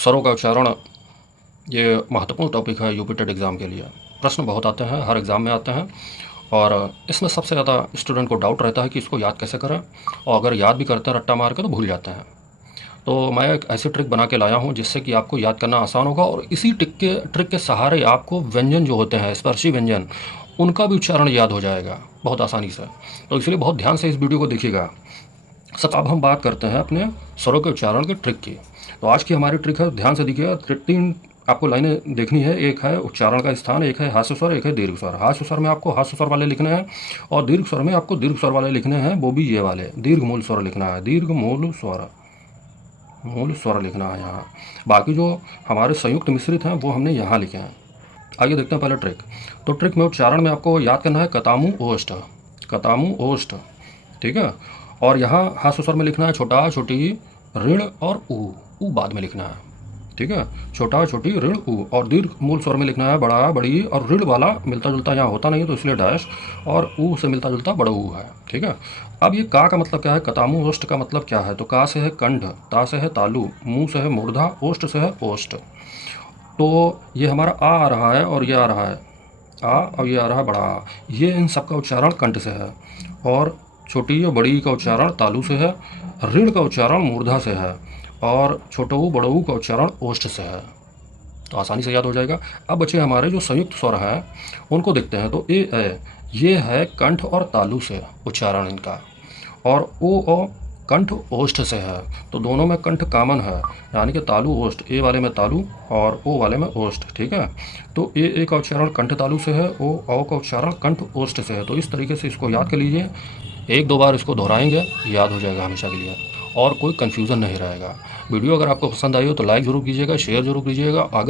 स्वरों का उच्चारण ये महत्वपूर्ण टॉपिक है यूपी टेट एग्ज़ाम के लिए। प्रश्न बहुत आते हैं, हर एग्ज़ाम में आते हैं और इसमें सबसे ज़्यादा स्टूडेंट को डाउट रहता है कि इसको याद कैसे करें, और अगर याद भी करते हैं रट्टा मार के तो भूल जाते हैं। तो मैं एक ऐसी ट्रिक बना के लाया हूँ जिससे कि आपको याद करना आसान होगा, और इसी ट्रिक के सहारे आपको व्यंजन जो होते हैं, स्पर्शी व्यंजन, उनका भी उच्चारण याद हो जाएगा बहुत आसानी से। तो इसलिए बहुत ध्यान से इस वीडियो को देखिएगा। सब अब हम बात करते हैं अपने स्वरों के उच्चारण की ट्रिक की। तो आज की हमारी ट्रिक है, ध्यान से देखिएगा। 3 आपको लाइनें देखनी है। एक है उच्चारण का स्थान, एक है हास्य स्वर, एक है दीर्घ स्वर। हास्य स्वर में आपको हास्य स्वर वाले लिखने हैं, और दीर्घ स्वर में आपको दीर्घ स्वर वाले लिखने हैं, वो भी ये वाले दीर्घ मूल स्वर लिखना है। दीर्घ मूल स्वर लिखना है यहाँ। बाकी जो हमारे संयुक्त मिश्रित हैं वो हमने यहाँ लिखे हैं। आइए देखते हैं पहले ट्रिक। तो ट्रिक में उच्चारण में आपको याद करना है कतामू ओष्ठ, कतामू ओष्ठ, ठीक है। और यहाँ हास्य स्वर में लिखना है छोटा छोटी ऋण और ऊ बाद में लिखना है, ठीक है। छोटा छोटी ऋण ऊ। और दीर्घ मूल स्वर में लिखना है बड़ा बड़ी, और ऋण वाला मिलता जुलता यहाँ होता नहीं है तो इसलिए डैश, और ऊ से मिलता जुलता बड़ा ऊ है, ठीक है। अब ये का मतलब क्या है, कतामू ओष्ठ का मतलब क्या है। तो का से है कंठ, ता से है तालु, मुँह से है मूर्धा, ओष्ठ से है ओष्ठ। तो ये हमारा आ रहा है और ये आ रहा है आ, और ये आ रहा है बड़ा आ। ये इन सब का उच्चारण कंठ से है, और छोटी और बड़ी का उच्चारण तालु से है, ऋण का उच्चारण मूर्धा से है, और छोटऊ बड़ऊ का उच्चारण ओष्ठ से है। तो आसानी से याद हो जाएगा। अब बचे हमारे जो संयुक्त स्वर हैं उनको देखते हैं। तो ये है कंठ और तालु से उच्चारण इनका, और ओ कंठ ओष्ठ से है। तो दोनों में कंठ कॉमन है, यानी कि तालु ओष्ठ। ए वाले में तालु और ओ वाले में ओष्ठ, ठीक है। तो ए का उच्चारण कंठ तालु से है, ओ का उच्चारण कंठ ओष्ठ से है। तो इस तरीके से इसको याद कर लीजिए। 1-2 बार इसको दोहराएंगे, याद हो जाएगा हमेशा के लिए, और कोई कन्फ्यूज़न नहीं रहेगा। वीडियो अगर आपको पसंद आई हो तो लाइक ज़रूर कीजिएगा, शेयर ज़रूर कीजिएगा। अगर